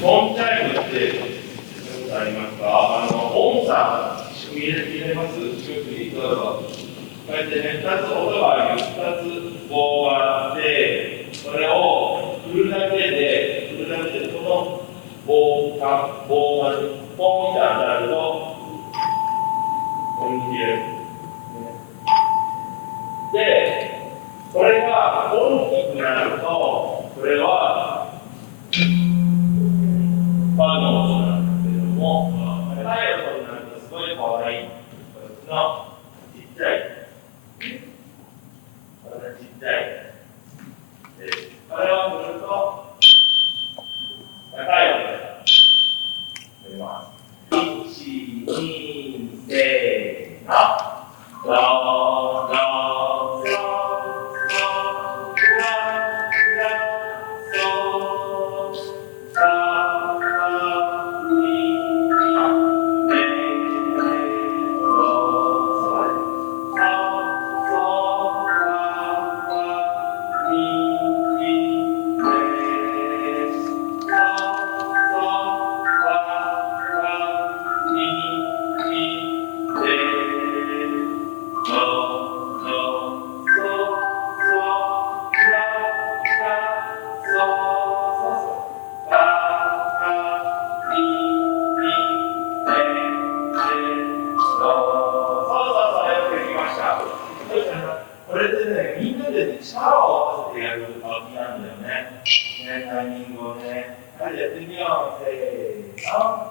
トーンチャイムってことありますか？音差、入れます？よくどうぞ。こうやってね、2つ音がある、2つ棒があって、それを振るだけで、この棒がポンって当たると、ここに切れる。で、これが大きくなると、これは、パンの音なんですけども、高い音になるとすごい可愛い。こっちのちっちゃい。こんなちっちゃい。で、これを振ると、高い音が出ます。1、2、せーの。ドドソソララソサラミレドソソラミレソこれでね、みんなでね、力を合わせてやる楽器なんだよね。タイミングをね。はい、やってみよう。せーの。